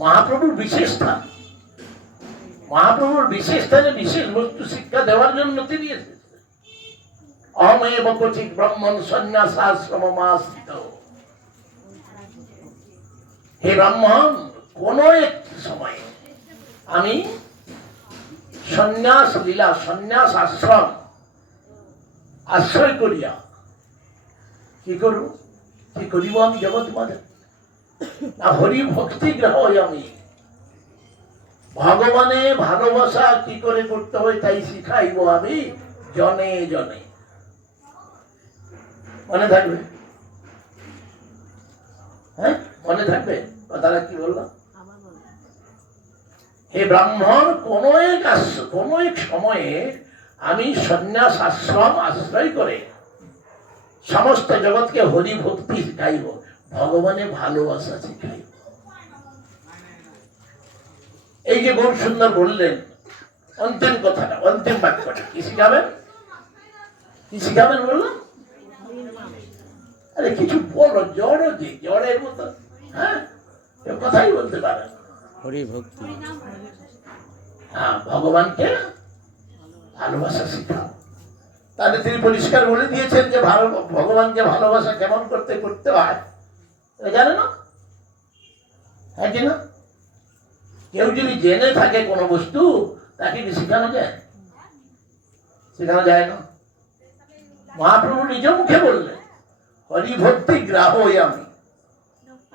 মহাপ্রভুর বিশেষ স্থান। মহাপ্রভুর বিশেষ স্থানে বিশেষ বস্তু শিক্ষা দেওয়ার জন্য তিনি এসেছেন। অমেব কচিক ব্রহ্মণ সন্ন্যাস আশ্রম মাস্তিত হে ব্রাহ্মণ, কোন একটি সময়ে আমি সন্ন্যাস লীলা, সন্ন্যাস আশ্রম আশ্রয় করিয়া কি করব কি করিব আমি জগৎ মাঝে? না হরি ভক্তি গ্রহ আমি। ভগবানে ভালোবাসা কি করে করতে হয় তাই শিখাইব আমি জনে জনে। মনে থাকবে? হ্যাঁ মনে থাকবে? কথাটা কি বললাম হে ব্রাহ্মণ, কোন এক কোন এক সময়ে আমি সন্ন্যাস আশ্রম আশ্রয় করে সমস্ত জগৎকে হরি ভক্তি শিখাইব। ভগবানে ভালোবাসা শিখাইব এই যে গৌর সুন্দর বললেন অন্তিম কথাটা অন্তিম বাক্যটা কি শিখাবেন কি শিখাবেন বললাম? আরে কিছু বলো জড়ো যে জড়ের মতো হ্যাঁ? কথাই বলতে পারেন হরি ভক্তি হ্যাঁ ভগবানকে ভালোবাসা শিখাও তাহলে তিনি পরিষ্কার বলে দিয়েছেন যে ভালো ভগবানকে ভালোবাসা কেমন করতে করতে হয়? জানে না? হ্যাঁ কি না কেউ যদি জেনে থাকে কোনো বস্তু, তাকে কি শেখানো যায়? শেখানো যায় না। মহাপ্রভু নিজ মুখে বললেন হরি ভক্তি গ্রাহই আমি।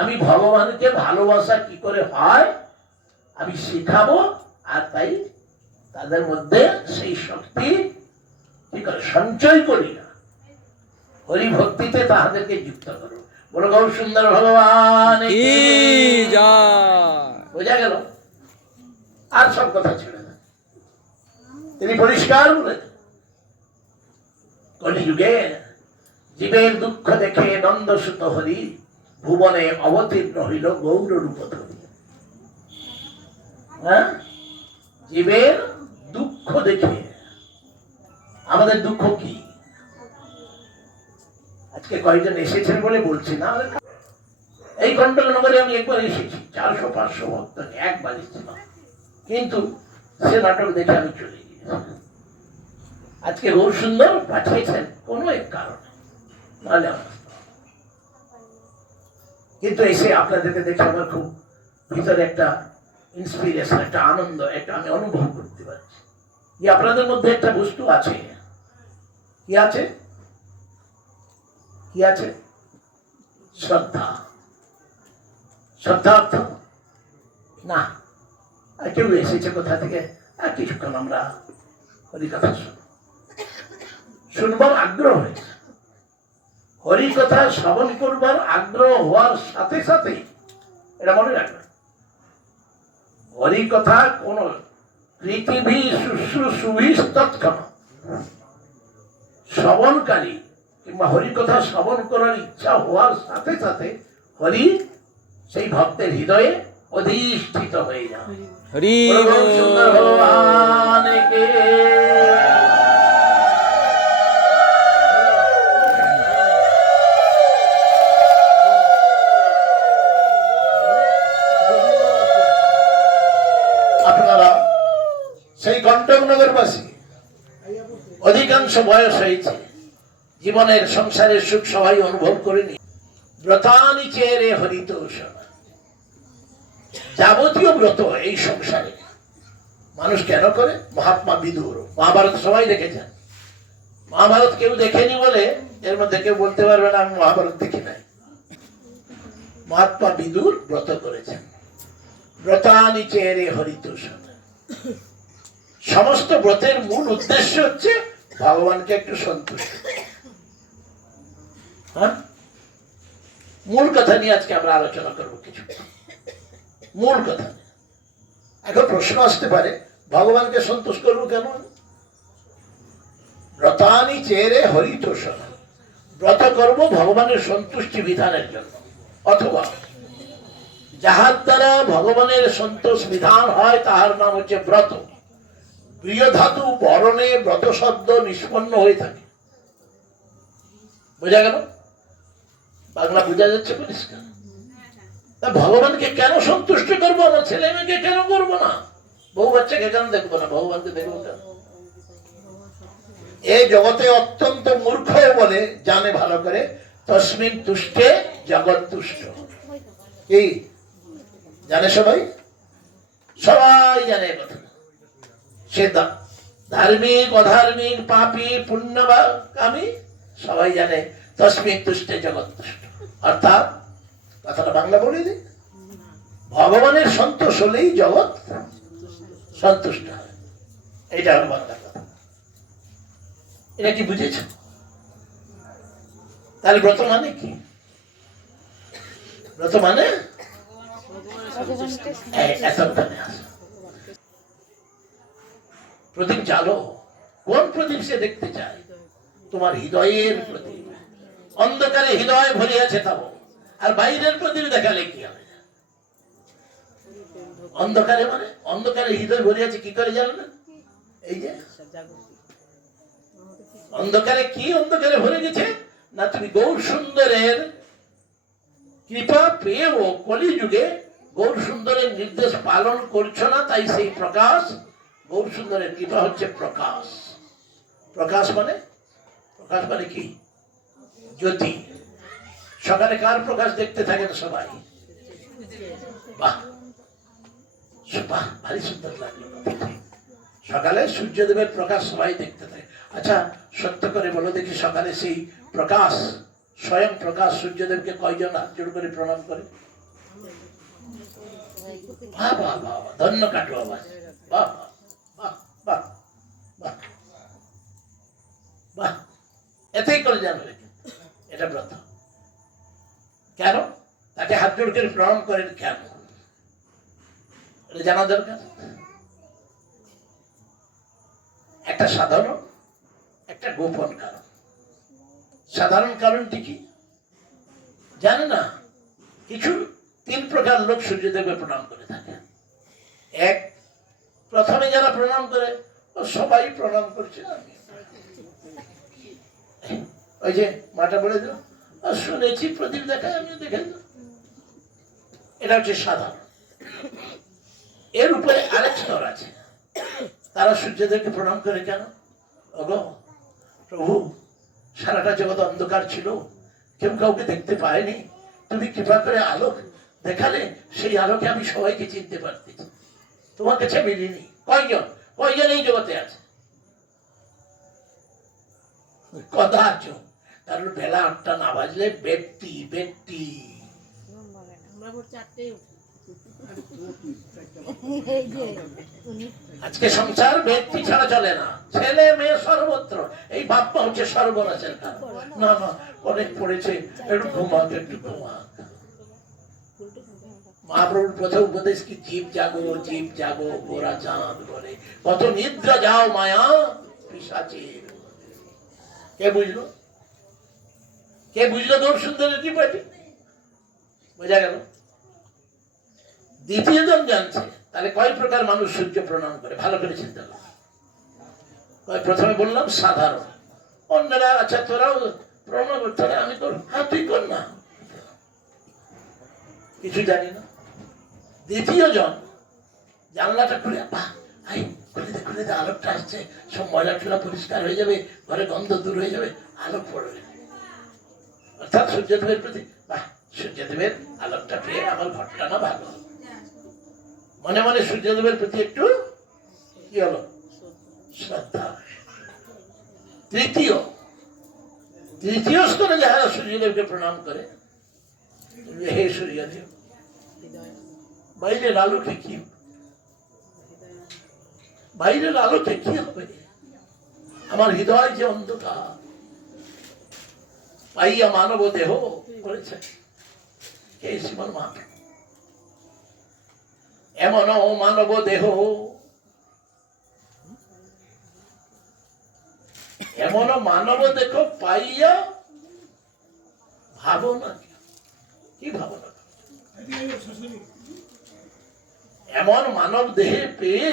আমি ভগবানকে ভালোবাসা কি করে হয়? আমি শিখাবো, আর তাই তাদের মধ্যে সেই শক্তি কি করে? সঞ্চয় করি না। হরি ভক্তিতে তাহাদেরকে যুক্ত করো। গৌর সুন্দর ভগবান। বোঝা গেল? আর সব কথা ছেড়ে দেন তিনি পরিষ্কার বলেছেন কলিযুগে জীবের দুঃখ দেখে নন্দসুত হরি ভুবনে অবতীর্ণ হইল গৌর রূপ ধরি। হ্যাঁ? জীবের দুঃখ দেখে। আমাদের দুঃখ কি? কয়েকজন এসেছেন বলে বলছি না। এই কন্ট্রোল নগরে আমি একবার এসেছি, চারশো, পাঁচশো ভক্ত একবার এসেছিলাম কিন্তু সে নাটক দেখে আমি চলে গিয়েছি। আজকে গৌর সুন্দর পাঠিয়েছেন, কোনো এক কারণে। নাহলে আমার আসতাম না। কিন্তু এসে আপনাদেরকে দেখে আমার খুব ভিতরে একটা ইন্সপিরেশন একটা আনন্দ, একটা আমি অনুভব করতে পারছি। যে আপনাদের মধ্যে একটা বস্তু আছে? কি আছে? কি আছে? শ্রদ্ধা। শ্রদ্ধার্থ। না। কেউ এসেছে কোথা থেকে? আর কিছুক্ষণ আমরা হরি কথা শুনব। শুনবার আগ্রহ হয়েছে। হরি কথা শ্রবণ করবার আগ্রহ হওয়ার সাথে সাথে এটা মনে রাখবে। হরি কথা কোন পৃথিবী শুশ্রূষুভি তৎক্ষণ শ্রবণকারী কিংবা হরি কথা শ্রবণ করার ইচ্ছা হওয়ার সাথে সাথে হরি সেই ভক্তের হৃদয়ে অধিষ্ঠিত হয়ে যাবে হরি সুন্দর ভগবানকে। আপনারা সেই কণ্টকনগরবাসী অধিকাংশ বয়স হয়েছে। জীবনের সংসারের সুখ সবাই অনুভব করেনি ব্রতানি চেরে হরিত যাবতীয় ব্রত এই সংসারে। মানুষ কেন করে? মহাত্মা বিদুর। মহাভারত সবাই দেখেছেন মহাভারত কেউ দেখেনি বলে এর মধ্যে কেউ বলতে পারবে না, আমি মহাভারত দেখি নাই। মহাত্মা বিদুর ব্রত করেছেন। ব্রতানি চেরে হরিতোষণ সমস্ত ব্রতের মূল উদ্দেশ্য হচ্ছে ভগবানকে একটু সন্তুষ্ট। হ্যাঁ? মূল কথা নিয়ে আজকে আমরা আলোচনা করব কিছু। মূল কথা। এখন প্রশ্ন আসতে পারে, ভগবানকে সন্তোষ করব কেন ব্রতানি চেরে হরিতোষণ। ব্রত করব ভগবানের সন্তুষ্টি বিধানের জন্য। অথবা, যাহার দ্বারা ভগবানের সন্তোষ বিধান হয়, তাহার নাম হচ্ছে ব্রত। প্রিয় ধাতু বরণে ব্রত শব্দ নিষ্পন্ন হয়ে থাকে। বোঝা গেল? বাংলা বোঝা যাচ্ছে পরিষ্কার তা ভগবানকে কেন সন্তুষ্ট করব? আমার ছেলে মেয়েকে কেন করব না? বউ বাচ্চাকে কেন দেখব না? ভগবানকে দেখব কেন এই জগতে অত্যন্ত মূর্খ বলে জানে ভালো করে, তসমিন তুষ্টে জগৎ তুষ্ট। কি? জানে সবাই? সবাই জানে কথা। সে ধার্মিক, অধার্মিক, পাপি পুণ্য বা কামি সবাই জানে তসমিন তুষ্টে জগৎ তুষ্ট। অর্থাৎ কথাটা বাংলা বলে দিই। ভগবানের সন্তোষ হলেই জগৎ সন্তুষ্ট হয়। এইটা হলো বাংলা কথা। এটা কি বুঝেছ? তাহলে ব্রত মানে কি? ব্রত মানে। প্রদীপ জালো কোন প্রদীপ সে দেখতে চায়? তোমার হৃদয়ের প্রদীপ। অন্ধকারে হৃদয় ভরে আছে আর বাইরের প্রদীপ দেখালে কি হবে? অন্ধকারে মানে? অন্ধকারে হৃদয় ভরে আছে, কি করে জানো না? এই যে? অন্ধকারে কি অন্ধকারে ভরে গেছে? না, তুমি গৌর সুন্দরের কৃপা পেয়েও কলিযুগে গৌর সুন্দরের নির্দেশ পালন করছ না, তাই সেই প্রকাশ। গৌর সুন্দরের কৃপা হচ্ছে প্রকাশ। প্রকাশ মানে? প্রকাশ মানে কি? জ্যোতি। সকালে কার প্রকাশ দেখতে থাকেন সবাই? বাহ। বাহ, ভারী সুন্দর লাগল সকালে সূর্যদেবের প্রকাশ সবাই দেখতে থাকে। আচ্ছা সত্য করে বলো দেখি সকালে সেই প্রকাশ, স্বয়ং প্রকাশ সূর্যদেবকে কয়জন হাত জোড় করে প্রণাম করে? বাহ বাহ বাহ ধন্য কাটু আবার এতেই করে জানবে এটা ব্রত। কেন? তাকে হাত জোড় করে প্রণাম করেন কেন? জানা দরকার? একটা সাধারণ, একটা গোপন কারণ। সাধারণ কারণটি কি? জানে না? কিছু তিন প্রকার লোক সূর্যদেবকে প্রণাম করে থাকে। এক, প্রথমে যারা প্রণাম করে সবাই প্রণাম করছে। আমি ওই যে মাটা বলে দিল শুনেছি প্রদীপ দেখায় আমি দেখে এটা হচ্ছে সাধারণ এর উপরে আরেক স্তর আছে। তারা সূর্যদেবকে প্রণাম করে, কেন? ওগো, প্রভু, সারাটা জগৎ অন্ধকার ছিল। কেউ কাউকে দেখতে পায়নি। তুমি কৃপা করে আলোক দেখালে, সেই আলোকে আমি সবাইকে চিনতে পারতেছি। তোমার কাছে মিলিনি। কয়জন? কয়জন এই জগতে আছে? কদাচ কারণ বেলা আটটা না বাজলে ব্যক্তি ব্যক্তি আজকে সংসার ব্যক্তি ছাড়া চলে না ছেলে মেয়ে সর্বত্র। এই বাপ্পা হচ্ছে সর্বনাশের কারণ। না না অনেক পড়েছে একটু ঘুমাক একটু ঘুমাক। মহাপ্রভুর প্রথম উপদেশ কি জীব জাগো জীব জাগো গোরা চাঁদ বলে। কত নিদ্রা যাও মায়া পিসাচের কে বুঝলো? কে বুঝলো দৌড় সুন্দরের পাটি বোঝা গেল। দ্বিতীয় জন জানছে, তাহলে কয় প্রকার মানুষ সূর্য প্রণাম করে? ভালো করে চিন্তা করো প্রথমে বললাম, সাধারণ। অন্যরা আচ্ছা তোরাও প্রণাম করতে আমি কর হ্যাঁ তুই কর না কিছু জানি না। দ্বিতীয় জন জানলাটা খুলে আই, খুলে দে খুলে দে, আলোকটা আসছে। সব ময়লা টুলা পরিষ্কার হয়ে যাবে, ঘরে গন্ধ দূর হয়ে যাবে আলোক পড়বে। অর্থাৎ সূর্যদেবের প্রতি বাহ, সূর্যদেবের আলোকটা পেয়ে আমার ঘরটা না ভালো। মনে মনে সূর্যদেবের প্রতি একটু কি হলো? শ্রদ্ধা। তৃতীয় তৃতীয় স্তরে যারা সূর্যদেবকে প্রণাম করে হে সূর্যদেব। বাইরের আলোকে কি? বাইরের আলোকে কি হবে? আমার হৃদয় যে অন্ধকার। পাইয়া মানব দেহ করেছে হে শ্রীমন মহাপ্রভু এমন মানব দেহ এমন মানব দেহ পাইয়া ভাবনা? কি? ভাবনা? এমন মানব দেহে পেয়ে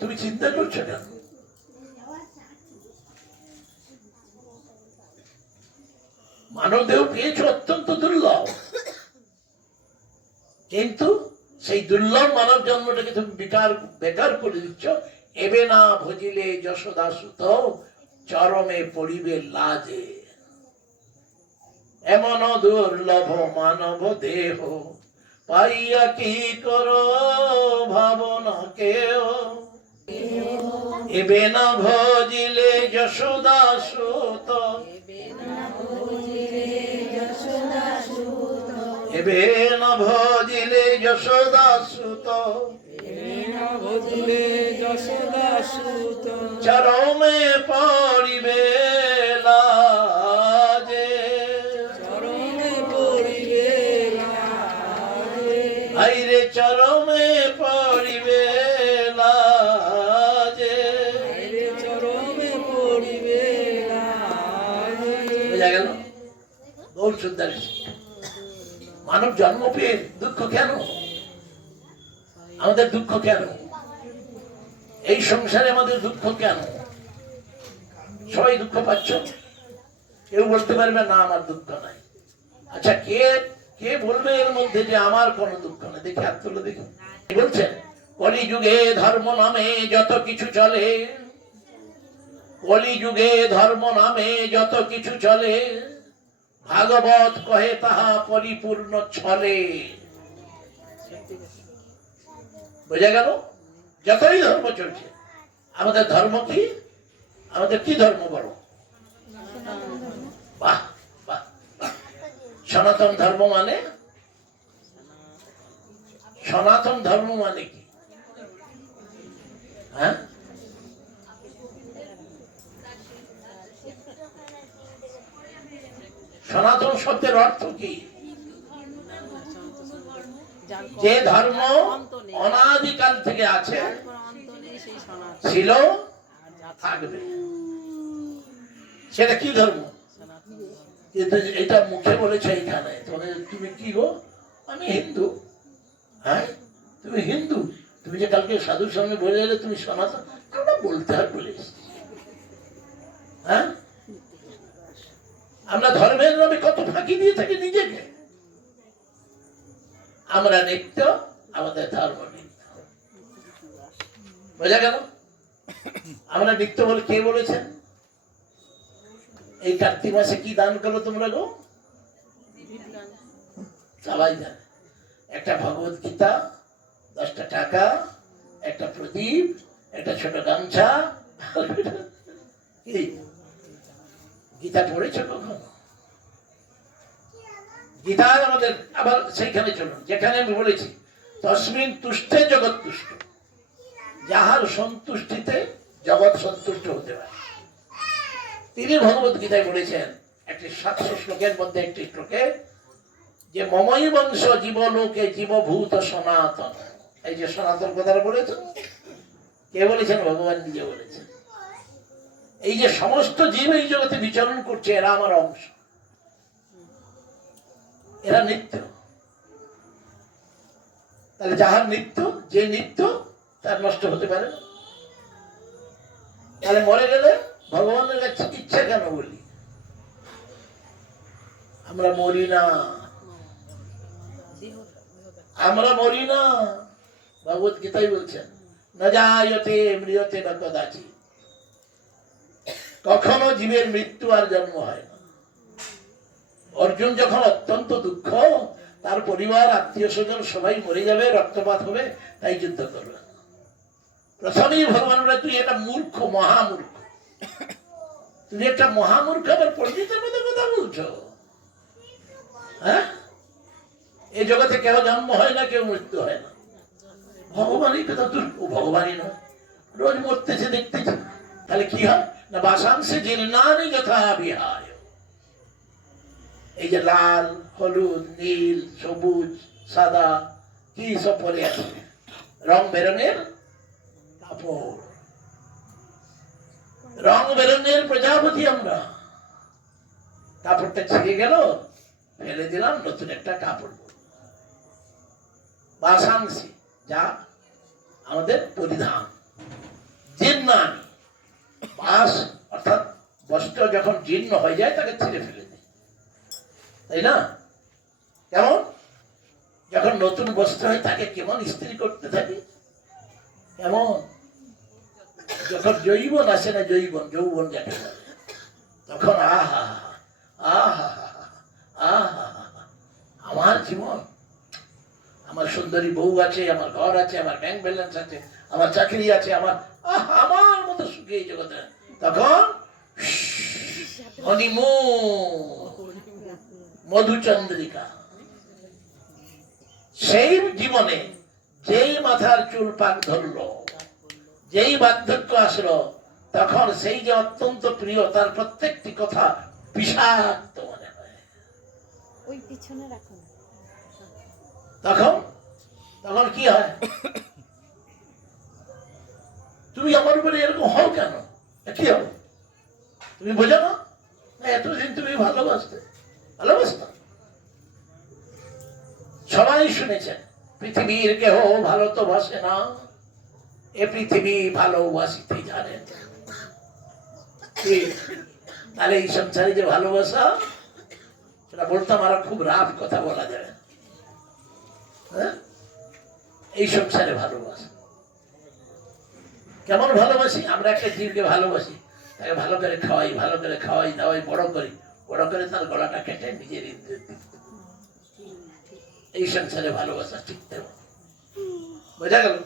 তুমি চিন্তা করছ কেন? মানব দেহ পেয়েছ অত্যন্ত দুর্লভ। কিন্তু সেই দুর্লভ মানব জন্মটাকে তুমি বেকার বেকার করে দিচ্ছ। এবে না ভজিলে যশোদা সুত চরমে পড়িবে লাজে। এমন দুর্লভ মানব দেহ পাইয়া কি কর ভাবনা কেও এবে না ভজিলে যশোদা সুত এবে না ভজিলে যশোদা সুত ভজলে যশোদা সুত চরমে পড়িবে লাজে। চরণে পড়িবে আইরে চরমে পড়িবে লাজে। রে চরণে পড়িবে বোঝা গেল? গৌর সুন্দর মানব জন্ম পেয়ে দুঃখ কেন? আমাদের দুঃখ কেন? এই সংসারে আমাদের দুঃখ কেন? সবাই দুঃখ পাচ্ছ? কেউ বলতে পারবে, না, আমার দুঃখ নাই। আচ্ছা কে কে বলবে এর মধ্যে যে আমার কোনো দুঃখ নেই? দেখি হাত তুলে দেখি। বলছেন কলিযুগে ধর্ম নামে যত কিছু চলে, কলিযুগে ধর্ম নামে যত কিছু চলে ভাগবত কহে তাহা পরিপূর্ণ ছলে। বোঝা গেল? যতই ধর্ম চলছে, আমাদের ধর্ম কি? আমাদের কি ধর্ম বড় বাহ। সনাতন ধর্ম মানে? সনাতন ধর্ম মানে কি? হ্যাঁ? সনাতন শব্দের অর্থ কি? যে ধর্ম অনাদিকাল থেকে আছে, ছিল থাকবে। সেটা কি ধর্ম? কিন্তু এটা মুখে বলেছে এখানে তুমি কি গো? আমি হিন্দু। হ্যাঁ? তুমি হিন্দু? তুমি যে কালকে সাধুর সঙ্গে বলে এলে তুমি সনাতন? আমরা বলতে হয় বলে হ্যাঁ? আমরা ধর্মের নামে কত ফাঁকি দিয়ে থাকি নিজেকে? আমরা নিত্য, আমাদের ধর্ম নিত্য। বোঝা গেল? আমরা নিত্য বলে কে বলেছেন? এই কার্তিক মাসে কি দান করো তোমরা গো? সবাই জানে। একটা ভগবত গীতা, দশটা টাকা, একটা প্রদীপ, একটা ছোট গামছা? গীতা পড়েছ কখন? গীতা আমাদের আবার সেইখানে চলুন, যেখানে আমি বলেছি, তসমিন তুষ্টে জগৎ তুষ্ট। যাহার সন্তুষ্টিতে জগৎ সন্তুষ্ট হতে পারে। তিনি ভগবত গীতায় বলেছেন, একটি সাতশো শ্লোকের মধ্যে একটি শ্লোকে, যে মমই বংশ জীবলোকে জীবভূত সনাতন। এই যে সনাতন কথাটা বলেছেন কে বলেছেন? ভগবান নিজে বলেছেন। এই যে সমস্ত জীব এই জগতে বিচরণ করছে, এরা আমার অংশ। এরা নিত্য। তাহলে যাহার নিত্য, যে নিত্য, তার নষ্ট হতে পারে না। তাহলে মরে গেলে ভগবানের কাছে ইচ্ছা কেন বলি? আমরা মরি না। আমরা মরি না। ভগবত গীতাই বলছেন, না যায়তে মৃয়তে বা কদাচি কখনো জীবের মৃত্যু আর জন্ম হয় না। অর্জুন যখন অত্যন্ত দুঃখ, তার পরিবার, আত্মীয় স্বজন সবাই মরে যাবে, রক্তপাত হবে, তাই যুদ্ধ করবে। প্রথমেই ভগবান বলে, তুই একটা মূর্খ, মহামূর্খ। তুমি একটা মহামূর্খ, আবার পণ্ডিতের মধ্যে কথা বলছো। হ্যাঁ? এই জগতে কেউ জন্ম হয় না, কেউ মৃত্যু হয় না। ভগবানই কথা তুই ভগবানই নয়। রোজ মরতেছে, দেখতেছে। তাহলে কি হয়? না বাসাংশে জীর্ণানি যথা বিহায় এই যে লাল হলুদ নীল সবুজ সাদা কি সব পরে আছে রং বেরঙের কাপড় রং বেরঙের প্রজাপতি আমরা কাপড়টা ছিঁড়ে গেল ফেলে দিলাম নতুন একটা কাপড় বাসাংশী যা আমাদের পরিধান জীর্ণানি বাস অর্থাৎ বস্ত্র যখন জীর্ণ হয়ে যায়, তাকে ছিঁড়ে ফেলে দেয়। তাই না? কেমন? যখন নতুন বস্ত্র হয়, তাকে কেমন স্ত্রী করতে থাকি? কেমন? যখন জৈবন আসে না জৈবন যৌবন যাকে তখন আহা আহা আহা আমার জীবন, আমার সুন্দরী বউ আছে, আমার ঘর আছে, আমার ব্যাংক ব্যালেন্স আছে, আমার চাকরি আছে, আমার আমার মতো সুখী এই জগতে। তখন হনিমুন মধুচন্দ্রিকা। সেই জীবনে যেই মাথার চুল পাক ধরলো যেই বার্ধক্য আসলো তখন সেই যে অত্যন্ত প্রিয় তার প্রত্যেকটি কথা বিষাক্ত মনে হয়। ওই পিছনে রাখুন তখন তখন কি হয়? তুমি আমার উপরে এরকম হও কেন? কি হবে? তুমি বোঝো না? এতদিন তুমি ভালোবাসতে। ভালোবাসতো? সবাই শুনেছেন পৃথিবীর কেহ ভালো তো বাসে না। এ পৃথিবী ভালোবাসিতে জানে? তাহলে এই সংসারে যে ভালোবাসা, সেটা বলতাম আর খুব রাফ কথা বলা যাবে হ্যাঁ? এই সংসারে ভালোবাসা। কেমন ভালোবাসি? আমরা একটা জীবকে ভালোবাসি। তাকে ভালো করে খাওয়াই ভালো করে খাওয়াই দাওয়াই বড় করি। বড় করে তার গলাটা কেটে নিজের। এই সংসারে ভালোবাসা ঠিক তেমন। বোঝা গেল?